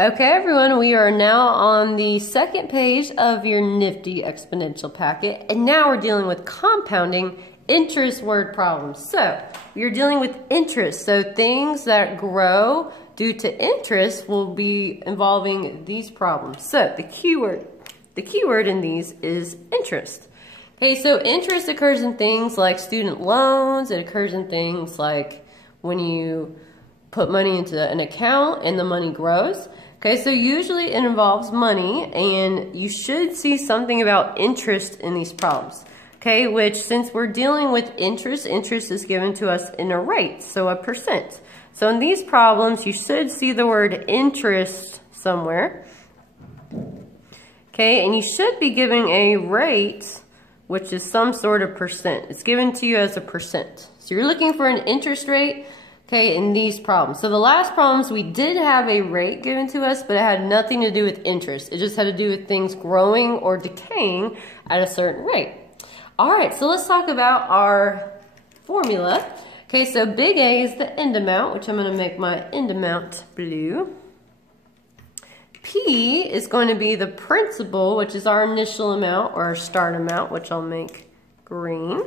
Okay, everyone, we are now on the second page of your nifty exponential packet, and now we're dealing with compounding interest word problems. So, we're dealing with interest, so things that grow due to interest will be involving these problems. So, the keyword in these is interest. Okay, so interest occurs in things like student loans, it occurs in things like when you put money into an account and the money grows. Okay, so usually it involves money, and you should see something about interest in these problems. Okay, which since we're dealing with interest, interest is given to us in a rate, so a percent. So in these problems, you should see the word interest somewhere. Okay, and you should be giving a rate, which is some sort of percent. It's given to you as a percent. So you're looking for an interest rate. Okay, in these problems. So the last problems, we did have a rate given to us, but it had nothing to do with interest. It just had to do with things growing or decaying at a certain rate. All right, so let's talk about our formula. Okay, so big A is the end amount, which I'm going to make my end amount blue. P is going to be the principal, which is our initial amount or our start amount, which I'll make green.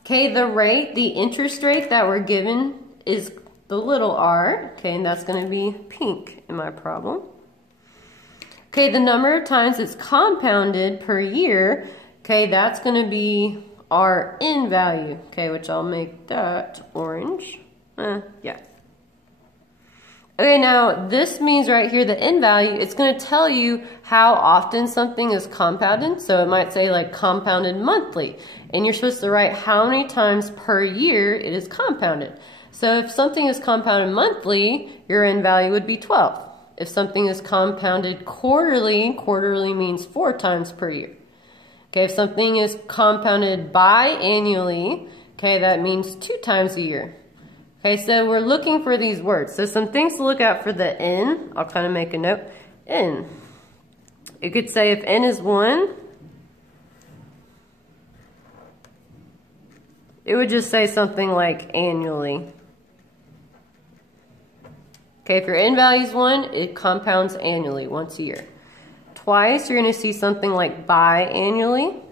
Okay, the rate, the interest rate that we're given is the little r, okay, and that's going to be pink in my problem. Okay, the number of times it's compounded per year, okay, that's going to be our n value, okay, which I'll make that orange. Yeah. Okay, now this means right here, the n value, it's going to tell you how often something is compounded. So it might say like compounded monthly, and you're supposed to write how many times per year it is compounded. So if something is compounded monthly, your n value would be 12. If something is compounded quarterly, quarterly means 4 times per year. Okay, if something is compounded biannually, okay, that means 2 times a year. Okay, so we're looking for these words. So some things to look out for the n, I'll kind of make a note. N. You could say if n is 1, it would just say something like annually. Okay, if your n value is 1, it compounds annually, once a year. Twice, you're going to see something like biannually.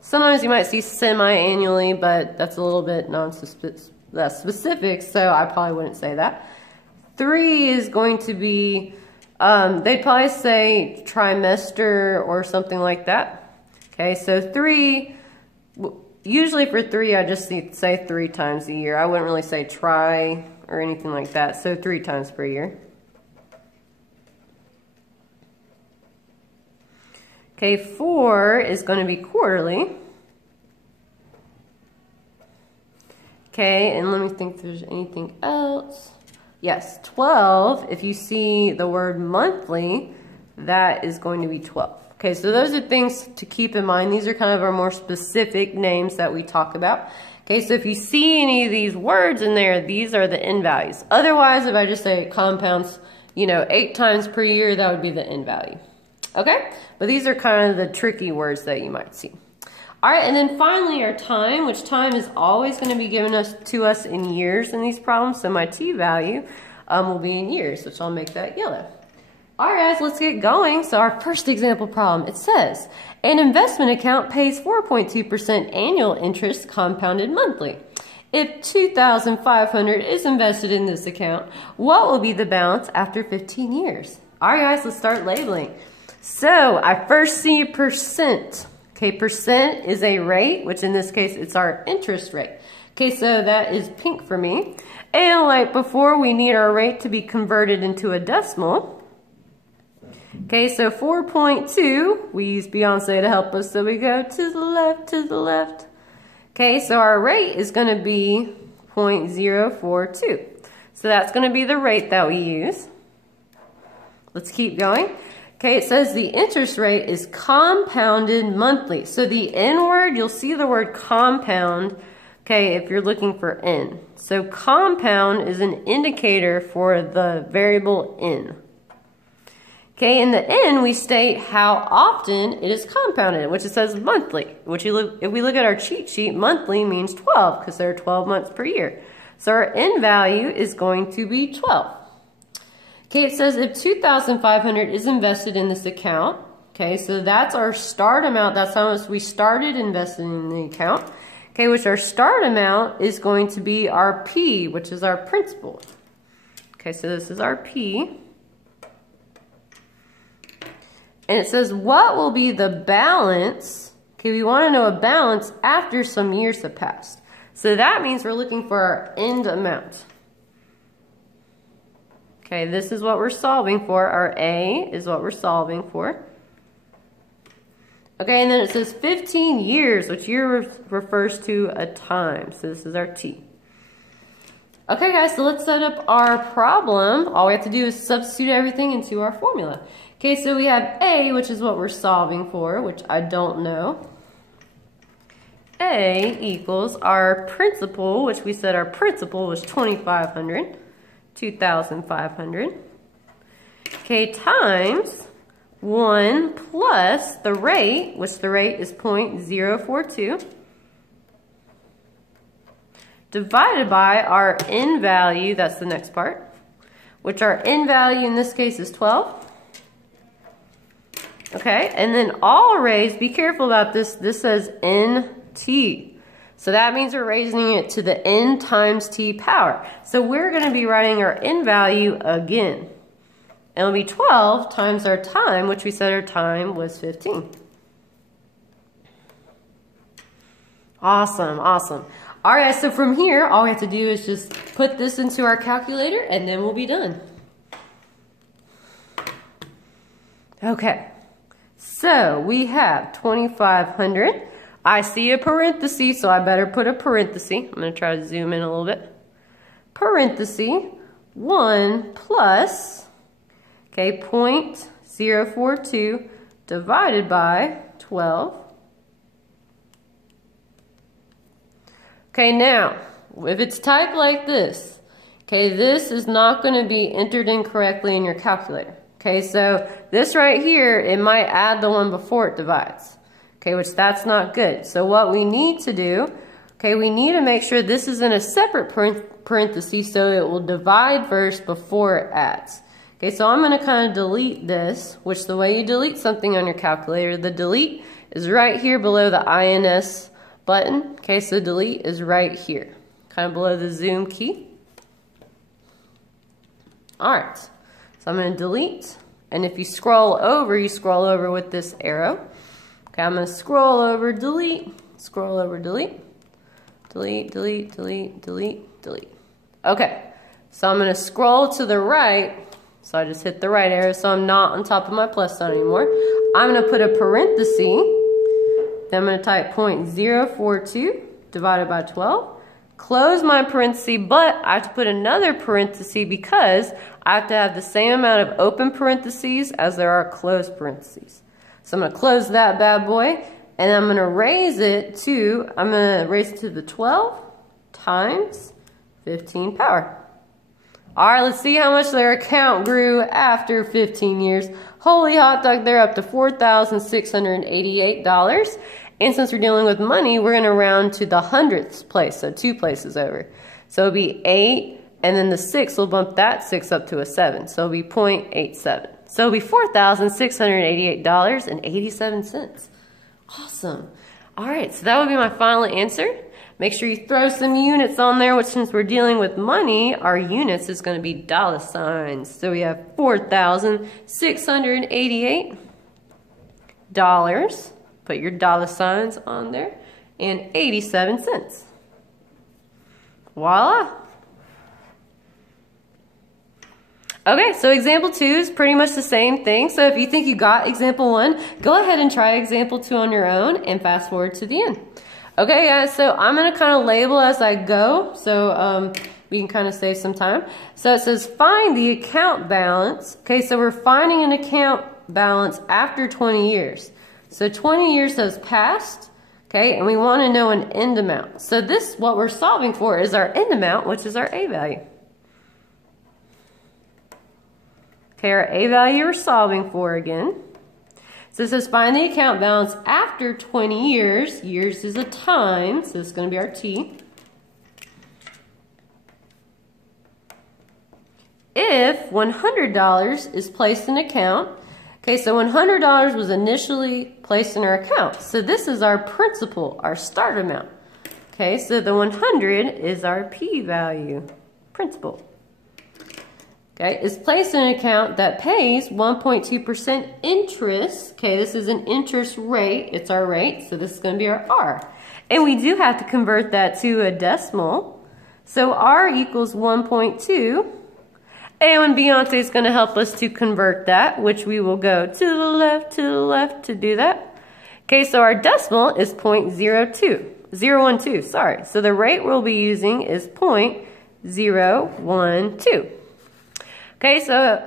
Sometimes you might see semi-annually, but that's a little bit less specific, so I probably wouldn't say that. 3 is going to be, they'd probably say trimester or something like that. Okay, so 3, usually for 3, I just say 3 times a year. I wouldn't really say try or anything like that, so 3 times per year. Okay, 4 is going to be quarterly. Okay, and let me think if there's anything else. Yes, 12, if you see the word monthly, that is going to be 12. Okay, so those are things to keep in mind. These are kind of our more specific names that we talk about. Okay, so if you see any of these words in there, these are the n values. Otherwise, if I just say it compounds, 8 times per year, that would be the n value. Okay, but these are kind of the tricky words that you might see. All right, and then finally our time, which time is always going to be given to us in years in these problems. So my t value will be in years, which I'll make that yellow. All right, guys, let's get going. So our first example problem, it says, an investment account pays 4.2% annual interest compounded monthly. If $2,500 is invested in this account, what will be the balance after 15 years? All right, guys, let's start labeling. So I first see percent. Okay, percent is a rate, which in this case, it's our interest rate. Okay, so that is pink for me. And like before, we need our rate to be converted into a decimal. Okay, so 4.2, we use Beyonce to help us, so we go to the left, to the left. Okay, so our rate is going to be 0.042. So that's going to be the rate that we use. Let's keep going. Okay, it says the interest rate is compounded monthly. So the n word, you'll see the word compound, okay, if you're looking for n. So compound is an indicator for the variable n. Okay, in the n, we state how often it is compounded, which it says monthly. Which if we look at our cheat sheet, monthly means 12 because there are 12 months per year. So our n value is going to be 12. Okay, it says if 2,500 is invested in this account, okay, so that's our start amount. That's how much we started investing in the account. Okay, which our start amount is going to be our P, which is our principal. Okay, so this is our P. And it says, what will be the balance? Okay, we want to know a balance after some years have passed. So that means we're looking for our end amount. Okay, this is what we're solving for. Our A is what we're solving for. Okay, and then it says 15 years, which year refers to a time. So this is our T. Okay, guys, so let's set up our problem. All we have to do is substitute everything into our formula. Okay, so we have A, which is what we're solving for, which I don't know. A equals our principal, which we said our principal was 2,500. 2,500. Okay, times 1 plus the rate, which the rate is 0.042, divided by our end value, that's the next part, which our end value in this case is 12. Okay, and then all raised, be careful about this, this says NT. So that means we're raising it to the n times t power. So we're going to be writing our n value again. It'll be 12 times our time, which we said our time was 15. Awesome, awesome. All right, so from here, all we have to do is just put this into our calculator and then we'll be done. Okay, so we have 2,500. I see a parenthesis, so I better put a parenthesis. I'm going to try to zoom in a little bit. Parenthesis, 1 plus, okay, 0.042 divided by 12. Okay, now, if it's typed like this, okay, this is not going to be entered incorrectly in your calculator. Okay, so this right here, it might add the one before it divides. Okay, which that's not good. So what we need to do, okay, we need to make sure this is in a separate parenthesis so it will divide first before it adds. Okay, so I'm going to kind of delete this, which the way you delete something on your calculator, the delete is right here below the INS button. Okay, so delete is right here, kind of below the zoom key. Alright, so I'm going to delete, and if you scroll over with this arrow. Okay, I'm going to scroll over, delete, scroll over, delete, delete, delete, delete, delete, delete. Okay, so I'm going to scroll to the right, so I just hit the right arrow, so I'm not on top of my plus sign anymore. I'm going to put a parenthesis, then I'm going to type 0.042 divided by 12, close my parenthesis, but I have to put another parenthesis because I have to have the same amount of open parentheses as there are closed parentheses. So I'm going to close that bad boy, and I'm going to raise it to, the 12 times 15 power. All right, let's see how much their account grew after 15 years. Holy hot dog, they're up to $4,688. And since we're dealing with money, we're going to round to the hundredths place, so 2 places over. So it'll be 8, and then the 6 will bump that 6 up to a 7. So it'll be 0.87. So it'll be $4,688.87. Awesome. All right, so that would be my final answer. Make sure you throw some units on there, which since we're dealing with money, our units is going to be dollar signs. So we have $4,688. Put your dollar signs on there. And 87 cents. Voila. Okay, so example 2 is pretty much the same thing. So if you think you got example 1, go ahead and try example 2 on your own and fast forward to the end. Okay, guys, so I'm going to kind of label as I go, so we can kind of save some time. So it says find the account balance. Okay, so we're finding an account balance after 20 years. So 20 years has passed, okay, and we want to know an end amount. So this, what we're solving for is our end amount, which is our A value. Okay, our A value we're solving for again. So it says find the account balance after 20 years. Years is a time, so this is going to be our T. if $100 is placed in account, okay, so $100 was initially placed in our account. So this is our principal, our start amount. Okay, so the 100 is our p-value, principal. Okay, is placed in an account that pays 1.2% interest. Okay, this is an interest rate. It's our rate, so this is going to be our R. And we do have to convert that to a decimal. So R equals 1.2. And when Beyonce is going to help us to convert that, which we will go to the left to do that. Okay, so our decimal is 0.012, sorry. So the rate we'll be using is 0.012. Okay, so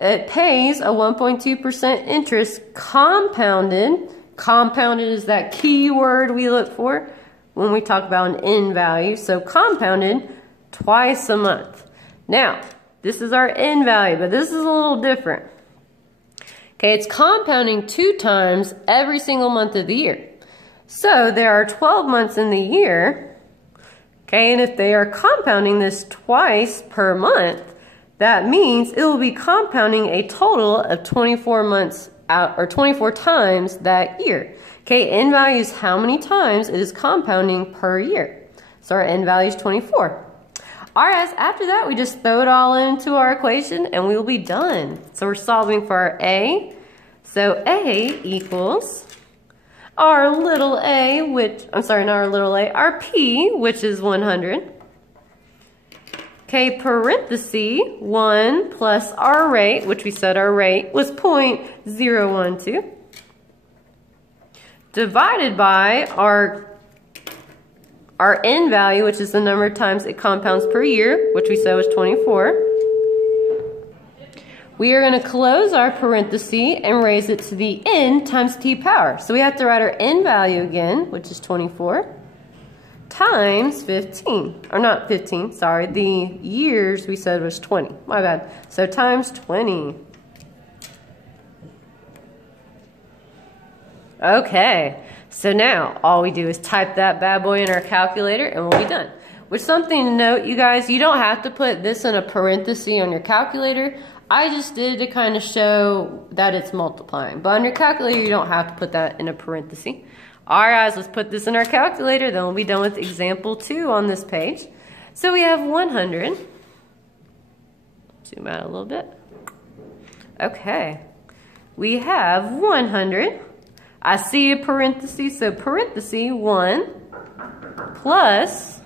it pays a 1.2% interest compounded. Compounded is that key word we look for when we talk about an end value. So compounded twice a month. Now, this is our end value, but this is a little different. Okay, it's compounding 2 times every single month of the year. So there are 12 months in the year. Okay, and if they are compounding this twice per month, that means it will be compounding a total of 24 months out, or 24 times that year. Okay, end value is how many times it is compounding per year. So our end value is 24. Alright, after that we just throw it all into our equation and we will be done. So we're solving for our A. So A equals our little a, which, I'm sorry, not our little a, our P, which is 100. Okay, parenthesis, 1 plus our rate, which we said our rate was 0.012, divided by our end value, which is the number of times it compounds per year, which we said was 24. We are going to close our parenthesis and raise it to the n times t power. So we have to write our n value again, which is 24. Times 15, or not 15, sorry, the years we said was 20, my bad. So times 20. Okay, so now all we do is type that bad boy in our calculator and we'll be done. With something to note, you guys, you don't have to put this in a parenthesis on your calculator. I just did to kind of show that it's multiplying. But on your calculator, you don't have to put that in a parenthesis. Alright, let's put this in our calculator, then we'll be done with example 2 on this page. So we have 100. Zoom out a little bit. Okay. We have 100. I see a parenthesis, so parenthesis 1 plus.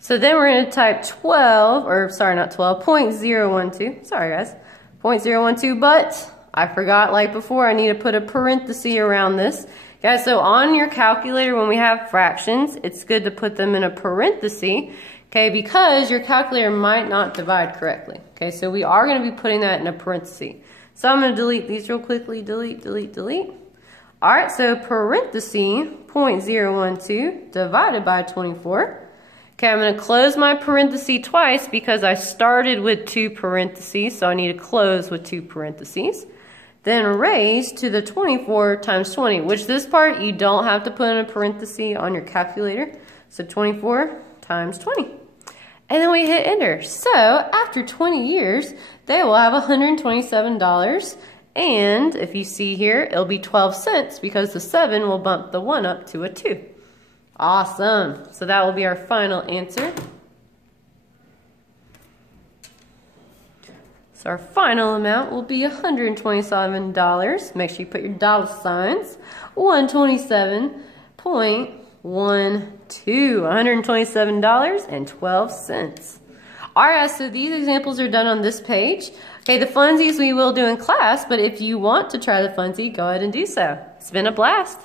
So then we're going to type 12, or sorry, not 12, 0.012. Sorry guys. 0.012, but I forgot like before, I need to put a parenthesis around this. Guys, so on your calculator, when we have fractions, it's good to put them in a parenthesis, okay, because your calculator might not divide correctly. Okay, so we are going to be putting that in a parenthesis. So I'm going to delete these real quickly. Delete, delete, delete. All right, so parenthesis 0.012 divided by 24. Okay, I'm going to close my parenthesis twice because I started with 2 parentheses, so I need to close with 2 parentheses. Then raise to the 24 times 20, which this part you don't have to put in a parenthesis on your calculator. So 24 times 20. And then we hit enter. So after 20 years, they will have $127. And if you see here, it'll be 12 cents because the 7 will bump the 1 up to a 2. Awesome. So that will be our final answer. So our final amount will be $127. Make sure you put your dollar signs. 127.12. $127.12. Alright, so these examples are done on this page. Okay, the funsies we will do in class, but if you want to try the funsie, go ahead and do so. It's been a blast.